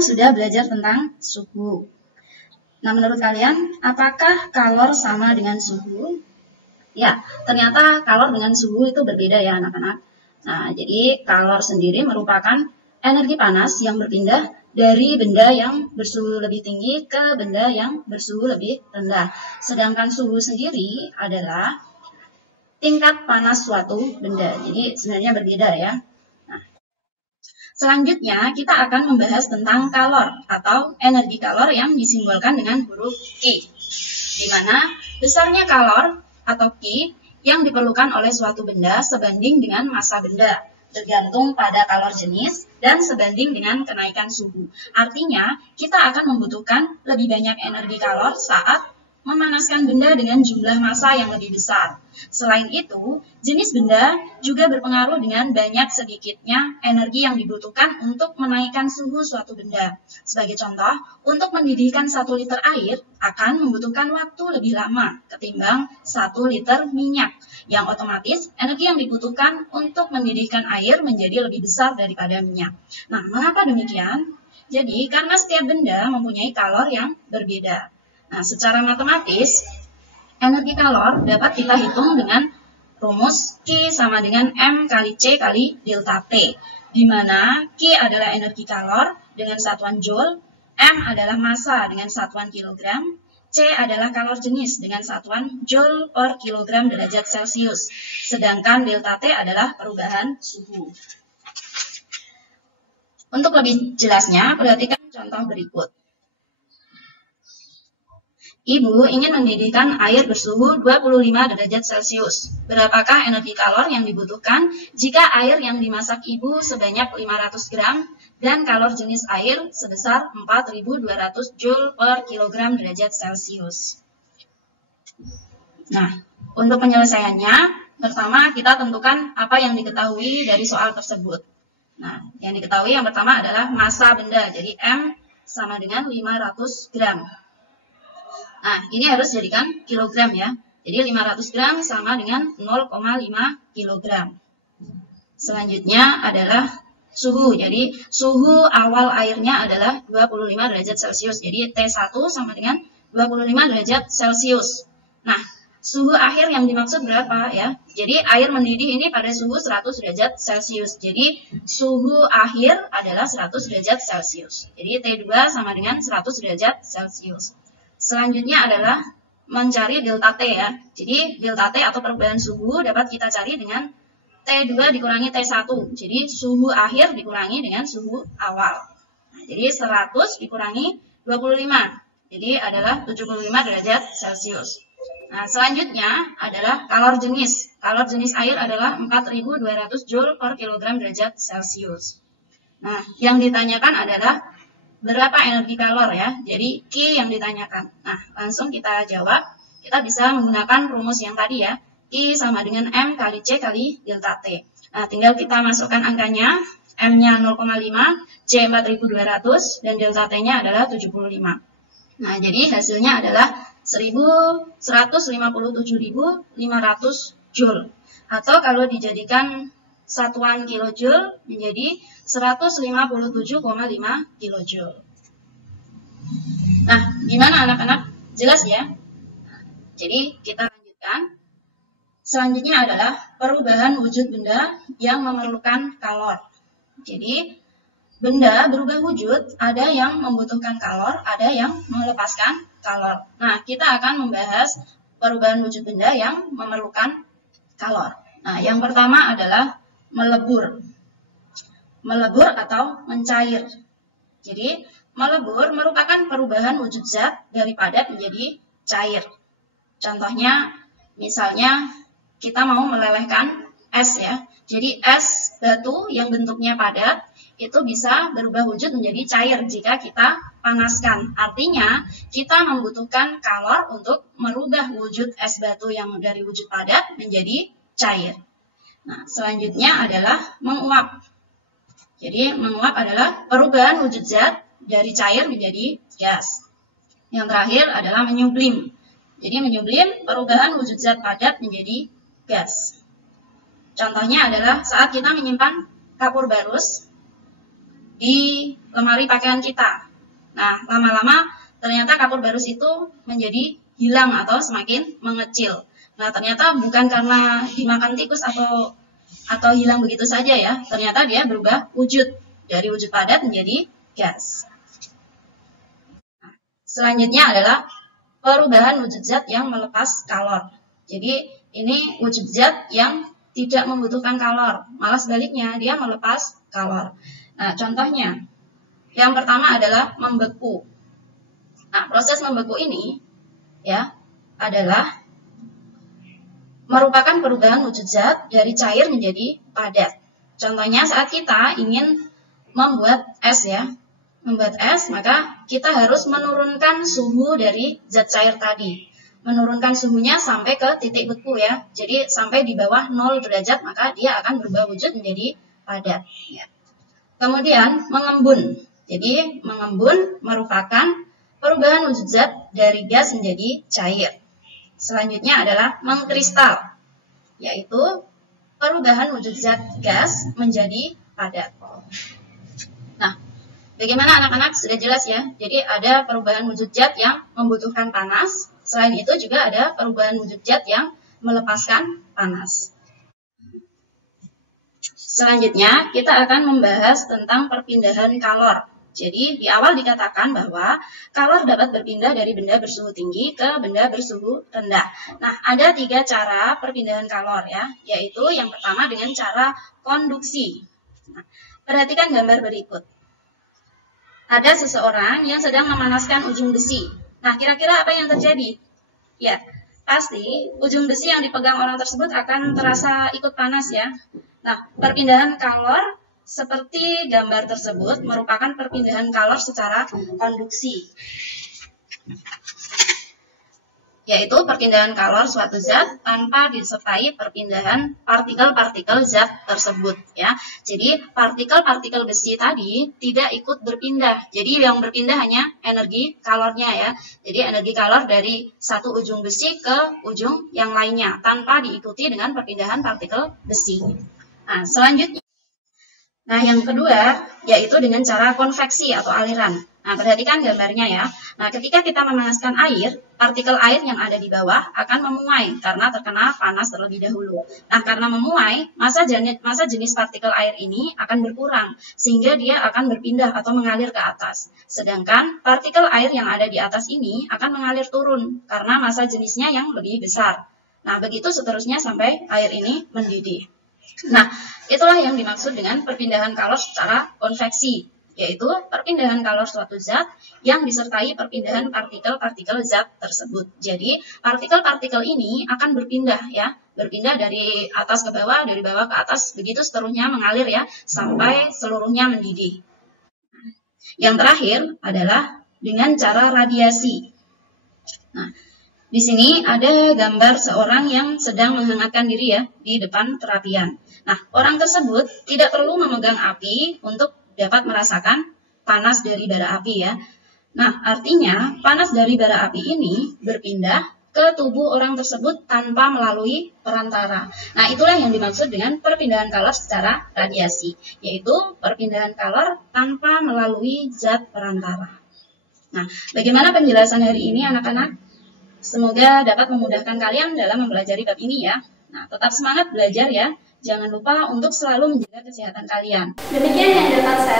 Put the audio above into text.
kan sudah belajar tentang suhu. Nah, menurut kalian, apakah kalor sama dengan suhu? Ya, ternyata kalor dengan suhu itu berbeda ya anak-anak. Nah, jadi kalor sendiri merupakan energi panas yang berpindah dari benda yang bersuhu lebih tinggi ke benda yang bersuhu lebih rendah. Sedangkan suhu sendiri adalah tingkat panas suatu benda. Jadi sebenarnya berbeda ya. Nah, selanjutnya kita akan membahas tentang kalor atau energi kalor yang disimbolkan dengan huruf Q, di mana besarnya kalor atau Q yang diperlukan oleh suatu benda sebanding dengan massa benda, tergantung pada kalor jenis dan sebanding dengan kenaikan suhu. Artinya, kita akan membutuhkan lebih banyak energi kalor saat memanaskan benda dengan jumlah massa yang lebih besar. Selain itu, jenis benda juga berpengaruh dengan banyak sedikitnya energi yang dibutuhkan untuk menaikkan suhu suatu benda. Sebagai contoh, untuk mendidihkan 1 liter air akan membutuhkan waktu lebih lama ketimbang 1 liter minyak, yang otomatis energi yang dibutuhkan untuk mendidihkan air menjadi lebih besar daripada minyak. Nah, mengapa demikian? Jadi, karena setiap benda mempunyai kalor yang berbeda. Nah, secara matematis, energi kalor dapat kita hitung dengan rumus Q sama dengan M kali C kali delta T, di mana Q adalah energi kalor dengan satuan joule, M adalah massa dengan satuan kilogram, C adalah kalor jenis dengan satuan joule per kilogram derajat Celcius, sedangkan delta T adalah perubahan suhu. Untuk lebih jelasnya, perhatikan contoh berikut. Ibu ingin mendidihkan air bersuhu 25 derajat Celcius. Berapakah energi kalor yang dibutuhkan jika air yang dimasak ibu sebanyak 500 gram dan kalor jenis air sebesar 4.200 Joule per kilogram derajat Celcius? Nah, untuk penyelesaiannya, pertama kita tentukan apa yang diketahui dari soal tersebut. Nah, yang diketahui yang pertama adalah massa benda, jadi M sama dengan 500 gram. Nah, ini harus jadikan kilogram ya. Jadi 500 gram sama dengan 0,5 kilogram. Selanjutnya adalah suhu. Jadi suhu awal airnya adalah 25 derajat Celcius. Jadi T1 sama dengan 25 derajat Celcius. Nah, suhu akhir yang dimaksud berapa ya? Jadi air mendidih ini pada suhu 100 derajat Celcius. Jadi suhu akhir adalah 100 derajat Celcius. Jadi T2 sama dengan 100 derajat Celcius. Selanjutnya adalah mencari delta T ya. Jadi delta T atau perubahan suhu dapat kita cari dengan T2 dikurangi T1. Jadi suhu akhir dikurangi dengan suhu awal. Nah, jadi 100 dikurangi 25. Jadi adalah 75 derajat Celcius. Nah, selanjutnya adalah kalor jenis. Kalor jenis air adalah 4.200 Joule per kilogram derajat Celcius. Nah, yang ditanyakan adalah berapa energi kalor ya, jadi Q yang ditanyakan. Nah, langsung kita jawab. Kita bisa menggunakan rumus yang tadi ya, Q sama dengan M kali C kali delta T. Nah, tinggal kita masukkan angkanya, M-nya 0,5, C 4.200, dan delta T-nya adalah 75. Nah, jadi hasilnya adalah 157.500 Joule. Atau kalau dijadikan satuan kilojoule menjadi 157,5 kilojoule. Nah, gimana anak-anak? Jelas ya? Jadi, kita lanjutkan. Selanjutnya adalah perubahan wujud benda yang memerlukan kalor. Jadi, benda berubah wujud, ada yang membutuhkan kalor, ada yang melepaskan kalor. Nah, kita akan membahas perubahan wujud benda yang memerlukan kalor. Nah, yang pertama adalah melebur. Melebur atau mencair. Jadi, melebur merupakan perubahan wujud zat dari padat menjadi cair. Contohnya, misalnya kita mau melelehkan es ya. Jadi, es batu yang bentuknya padat itu bisa berubah wujud menjadi cair jika kita panaskan. Artinya, kita membutuhkan kalor untuk merubah wujud es batu yang dari wujud padat menjadi cair. Nah, selanjutnya adalah menguap. Jadi, menguap adalah perubahan wujud zat dari cair menjadi gas. Yang terakhir adalah menyublim. Jadi, menyublim perubahan wujud zat padat menjadi gas. Contohnya adalah saat kita menyimpan kapur barus di lemari pakaian kita. Nah, lama-lama ternyata kapur barus itu menjadi hilang atau semakin mengecil. Nah, ternyata bukan karena dimakan tikus atau hilang begitu saja ya. Ternyata dia berubah wujud dari wujud padat menjadi gas. Nah, selanjutnya adalah perubahan wujud zat yang melepas kalor. Jadi ini wujud zat yang tidak membutuhkan kalor, malah sebaliknya dia melepas kalor. Nah, contohnya yang pertama adalah membeku. Nah, proses membeku ini ya adalah merupakan perubahan wujud zat dari cair menjadi padat. Contohnya saat kita ingin membuat es ya, maka kita harus menurunkan suhu dari zat cair tadi. Menurunkan suhunya sampai ke titik beku ya. Jadi sampai di bawah 0 derajat maka dia akan berubah wujud menjadi padat. Ya. Kemudian mengembun. Jadi mengembun merupakan perubahan wujud zat dari gas menjadi cair. Selanjutnya adalah mengkristal, yaitu perubahan wujud zat gas menjadi padat. Nah, bagaimana anak-anak? Sudah jelas ya. Jadi ada perubahan wujud zat yang membutuhkan panas. Selain itu juga ada perubahan wujud zat yang melepaskan panas. Selanjutnya kita akan membahas tentang perpindahan kalor. Jadi di awal dikatakan bahwa kalor dapat berpindah dari benda bersuhu tinggi ke benda bersuhu rendah. Nah, ada 3 cara perpindahan kalor ya, yaitu yang pertama dengan cara konduksi. Nah, perhatikan gambar berikut. Ada seseorang yang sedang memanaskan ujung besi. Nah, kira-kira apa yang terjadi? Ya, pasti ujung besi yang dipegang orang tersebut akan terasa ikut panas ya. Nah, perpindahan kalor seperti gambar tersebut merupakan perpindahan kalor secara konduksi, yaitu perpindahan kalor suatu zat tanpa disertai perpindahan partikel-partikel zat tersebut ya. Jadi partikel-partikel besi tadi tidak ikut berpindah. Jadi yang berpindah hanya energi kalornya ya. Jadi energi kalor dari satu ujung besi ke ujung yang lainnya tanpa diikuti dengan perpindahan partikel besi. Nah, selanjutnya yang kedua yaitu dengan cara konveksi atau aliran. Nah, perhatikan gambarnya ya. Nah, ketika kita memanaskan air, partikel air yang ada di bawah akan memuai karena terkena panas terlebih dahulu. Nah, karena memuai, masa jenis partikel air ini akan berkurang sehingga dia akan berpindah atau mengalir ke atas. Sedangkan partikel air yang ada di atas ini akan mengalir turun karena masa jenisnya yang lebih besar. Nah, begitu seterusnya sampai air ini mendidih. Nah, itulah yang dimaksud dengan perpindahan kalor secara konveksi, yaitu perpindahan kalor suatu zat yang disertai perpindahan partikel-partikel zat tersebut. Jadi, partikel-partikel ini akan berpindah ya, berpindah dari atas ke bawah, dari bawah ke atas, begitu seterusnya mengalir ya, sampai seluruhnya mendidih. Yang terakhir adalah dengan cara radiasi. Nah, di sini ada gambar seorang yang sedang menghangatkan diri ya di depan perapian. Nah, orang tersebut tidak perlu memegang api untuk dapat merasakan panas dari bara api ya. Nah, artinya panas dari bara api ini berpindah ke tubuh orang tersebut tanpa melalui perantara. Nah, itulah yang dimaksud dengan perpindahan kalor secara radiasi, yaitu perpindahan kalor tanpa melalui zat perantara. Nah, bagaimana penjelasan hari ini anak-anak? Semoga dapat memudahkan kalian dalam mempelajari bab ini ya. Nah, tetap semangat belajar ya. Jangan lupa untuk selalu menjaga kesehatan kalian. Demikian yang dapat saya